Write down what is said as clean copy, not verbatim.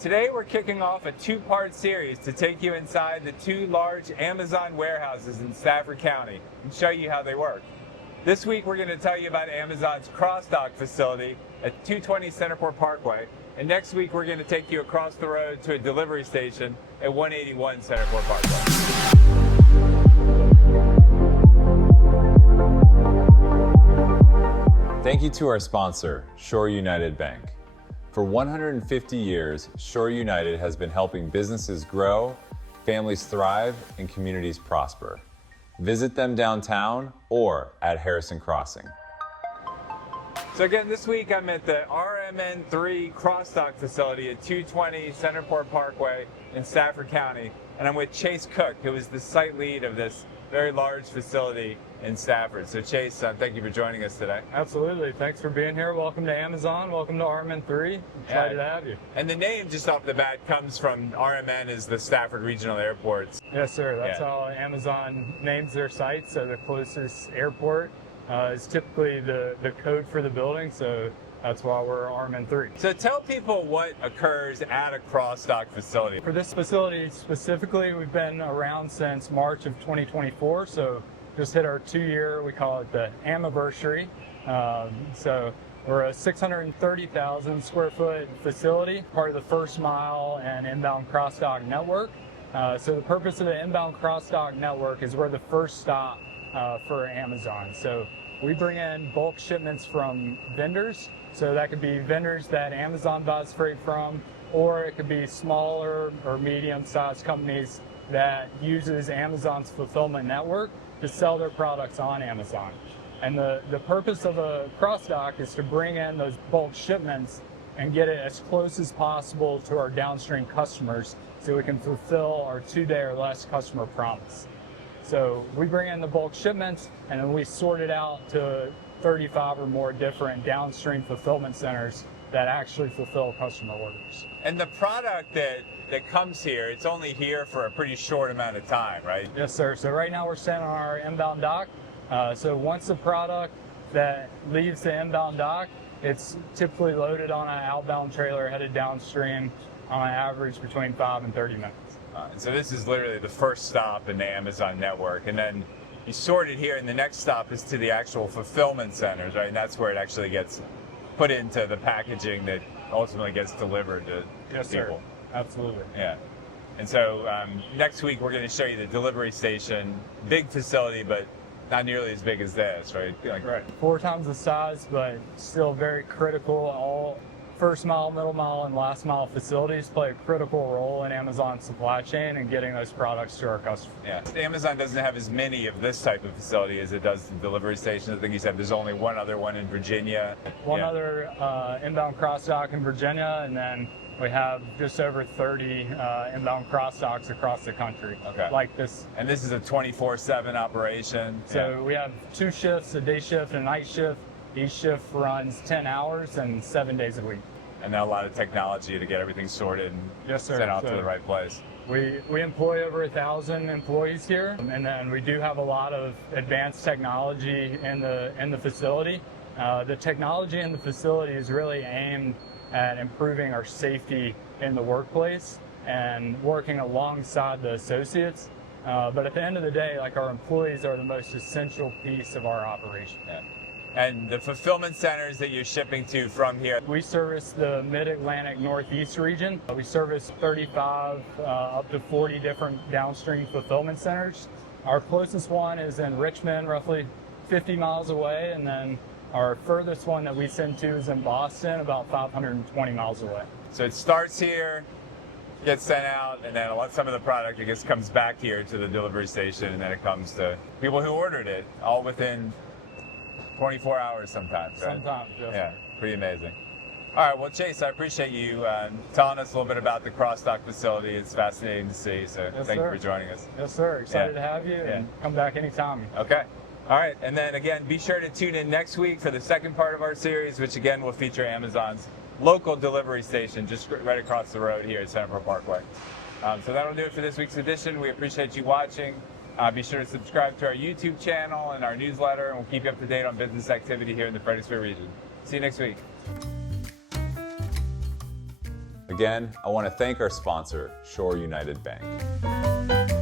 Today we're kicking off a two-part series to take you inside the two large Amazon warehouses in Stafford County and show you how they work. This week we're going to tell you about Amazon's cross-dock facility at 220 Centerport Parkway, and next week we're going to take you across the road to a delivery station at 181 Centerport Parkway. Thank you to our sponsor, Shore United Bank. For 150 years, Shore United has been helping businesses grow, families thrive, and communities prosper. Visit them downtown or at Harrison Crossing. So again, this week I'm at the RMN3 cross-dock facility at 220 Centerport Parkway in Stafford County, and I'm with Chase Cook, who is the site lead of this very large facility in Stafford. So Chase, thank you for joining us today. Absolutely. Thanks for being here. Welcome to Amazon. Welcome to RMN3. Excited to have you. And the name just off the bat comes from RMN is the Stafford Regional Airports. Yes, sir. That's how Amazon names their sites. So the closest airport is typically the code for the building. So that's why we're RMN3. So tell people what occurs at a cross-dock facility. For this facility specifically, we've been around since March of 2024. So just hit our 2-year, we call it the anniversary. So we're a 630,000 square foot facility, part of the first mile and inbound cross-dock network. So the purpose of the inbound cross-dock network is we're the first stop for Amazon. So we bring in bulk shipments from vendors. So that could be vendors that Amazon buys freight from, or it could be smaller or medium-sized companies that uses Amazon's fulfillment network to sell their products on Amazon. And the purpose of a cross-dock is to bring in those bulk shipments and get it as close as possible to our downstream customers so we can fulfill our 2-day or less customer promise. So we bring in the bulk shipments and then we sort it out to 35 or more different downstream fulfillment centers that actually fulfill customer orders. And the product that comes here, it's only here for a pretty short amount of time, right? Yes, sir. So right now we're sitting on our inbound dock. So once the product that leaves the inbound dock, it's typically loaded on an outbound trailer headed downstream on an average between 5 and 30 minutes. So this is literally the first stop in the Amazon network, and then you sort it here, and the next stop is to the actual fulfillment centers, right? And that's where it actually gets put into the packaging that ultimately gets delivered to Yes, people. sir. Absolutely. Yeah. And so next week we're going to show you the delivery station, big facility, but not nearly as big as this, right? Right. 4 times the size, but still very critical. All first mile, middle mile, and last mile facilities play a critical role in Amazon's supply chain and getting those products to our customers. Yeah. Amazon doesn't have as many of this type of facility as it does the delivery stations. I think you said there's only one other one in Virginia. One other inbound cross-dock in Virginia, and then we have just over 30 inbound cross-docks across the country like this. And this is a 24/7 operation. So we have 2 shifts, a day shift and a night shift. Each shift runs 10 hours and 7 days a week. And now a lot of technology to get everything sorted and Yes, sir. sent off to the right place. We employ over 1,000 employees here, and then we do have a lot of advanced technology in the facility. The technology in the facility is really aimed at improving our safety in the workplace and working alongside the associates. But at the end of the day, like, our employees are the most essential piece of our operation. Yeah. And the fulfillment centers that you're shipping to from here? We service the Mid-Atlantic Northeast region. We service 35 up to 40 different downstream fulfillment centers. Our closest one is in Richmond, roughly 50 miles away, and then our furthest one that we send to is in Boston, about 520 miles away. So it starts here, gets sent out, and then some of the product, I guess, comes back here to the delivery station, and then it comes to people who ordered it, all within 24 hours sometimes, right? Sometimes, yes. Yeah, pretty amazing. All right, well, Chase, I appreciate you telling us a little bit about the cross-dock facility. It's fascinating to see, so Yes, thank you sir. for joining us. Yes, sir. Excited to have you, and come back anytime. Okay. All right, and then again, be sure to tune in next week for the second part of our series, which again will feature Amazon's local delivery station just right across the road here at Centerport Parkway. So that'll do it for this week's edition. We appreciate you watching. Be sure to subscribe to our YouTube channel and our newsletter, and we'll keep you up to date on business activity here in the Fredericksburg region. See you next week. again, I want to thank our sponsor, Shore United Bank.